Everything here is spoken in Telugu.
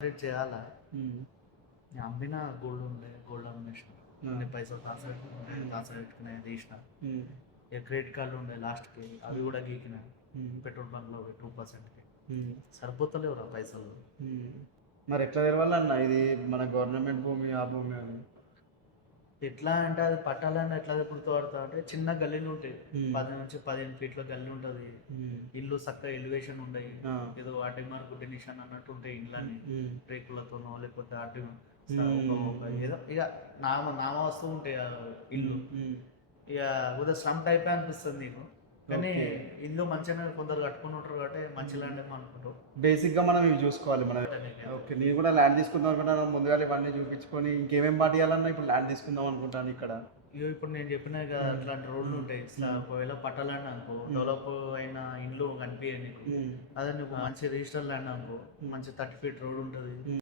రేట్ చేయాలా? హ్మ్. నేను అమ్మిన గోల్డ్ ఉండే గోల్డ్ అమ్మేసిన. ఆ! కొన్ని పైసలు దాచిపెట్టుకునే తీసిన. హ్మ్. ఇక క్రెడిట్ కార్డులు ఉండే లాస్ట్‌కి అవి కూడా గీకిన. హ్మ్. పెట్రోల్ బంక్‌లో 2%కి. హ్మ్. సరిపోతలేవురా పైసలు. హ్మ్. మరెట్లా తెలవాలన్న ఇది మన గవర్నమెంట్ భూమి, ఆ భూమి అని? ఎట్లా అంటే అది పట్టాలన్నా ఎట్లా గుర్తుపడతావు అంటే చిన్న గల్లీలు ఉంటాయి. హ్మ్. 10-15 ఫీట్ల గల్లీ ఉంటది. హ్మ్. ఇల్లు సక్కగా ఎలివేషన్ ఉండయి. ఆ! ఏదో అడ్డమార్ గుడ్డ నిశాన్ అన్నట్టు ఉంటాయి ఇండ్లన్నీ. హ్మ్. రేకులతోనో లేకపోతే అడ్డు ఒక హ్మ్. ఏదో ఇక నామ వస్తువు ఉంటాయి ఆ ఇల్లు. హ్మ్. హ్మ్. ఇక కొద్దిగా స్లమ్ టైపే అనిపిస్తుంది నీకు. కానీ ఓకే. ఇల్లు మంచిగానే కొందరు కట్టుకొని ఉంటారు కాబట్టి మంచి ల్యాండ్ ఏమో అనుకుంటారు. బేసిక్‌గా మనం ఇవి జూసుకోవాలి. మనం ఓకే. నేను గూడా ల్యాండ్ తీసుకుందాం అనుకుంటాను. ముందుగాల ఇవన్నీ చూపించుకొని ఇంకేమేం పాటియాలన్నా ఇప్పుడు ల్యాండ్ తీసుకుందాం అనుకుంటాను ఇక్కడ. ఇగో ఇప్పుడు నేను చెప్పినా కదా హ్మ్. అట్లాంటి రోడ్లు హ్మ్. ఉంటాయి. హ్మ్. ఒకవేళ పట్టా ల్యాండ్ అనుకో హ్మ్. డెవలప్ అయిన ఇల్లు కనిపియదు నీకు. హ్మ్. అదే నీకు ఆ! మంచి రిజిస్టర్ ల్యాండ్ అనుకో హ్మ్. మంచి 30 ఫీట్ రోడ్ ఉంటుంది. హ్మ్.